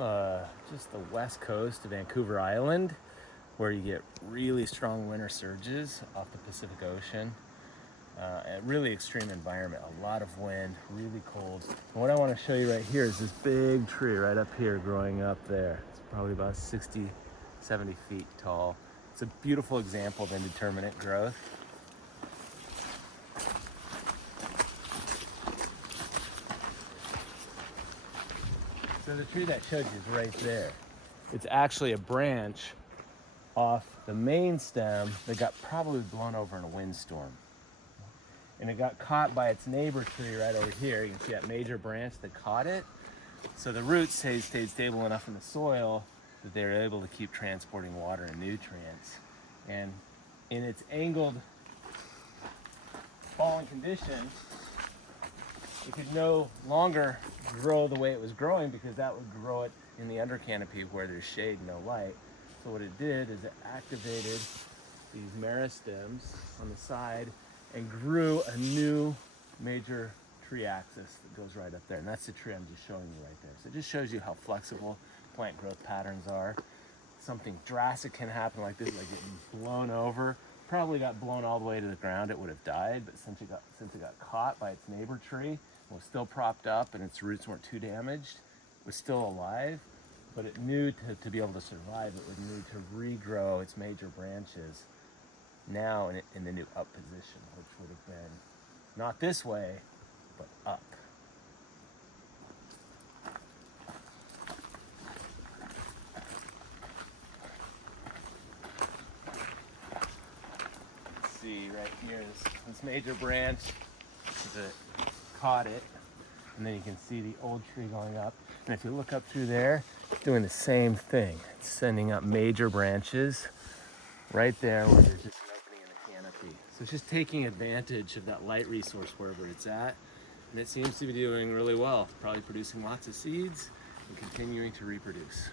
on just the west coast of Vancouver Island, where you get really strong winter surges off the Pacific Ocean. A really extreme environment, a lot of wind, really cold. And what I want to show you right here is this big tree right up here growing up there. It's probably about 60, 70 feet tall. It's a beautiful example of indeterminate growth. So the tree that I showed you is right there. It's actually a branch off the main stem that got probably blown over in a windstorm. And it got caught by its neighbor tree right over here. You can see that major branch that caught it. So the roots stayed stable enough in the soil that they were able to keep transporting water and nutrients. And in its angled fallen condition, it could no longer grow the way it was growing, because that would grow it in the under canopy where there's shade and no light. So what it did is it activated these meristems on the side and grew a new major tree axis that goes right up there. And that's the tree I'm just showing you right there. So it just shows you how flexible plant growth patterns are. Something drastic can happen like this, like getting blown over. Probably got blown all the way to the ground, it would have died, but since it got caught by its neighbor tree, it was still propped up and its roots weren't too damaged, it was still alive, but it knew to be able to survive, it would need to regrow its major branches now in the new up position, which would have been not this way, but up. See right here, this major branch that caught it, and then you can see the old tree going up. And if you look up through there, it's doing the same thing. It's sending up major branches right there where there's just an opening in the canopy. So it's just taking advantage of that light resource wherever it's at, and it seems to be doing really well, probably producing lots of seeds and continuing to reproduce.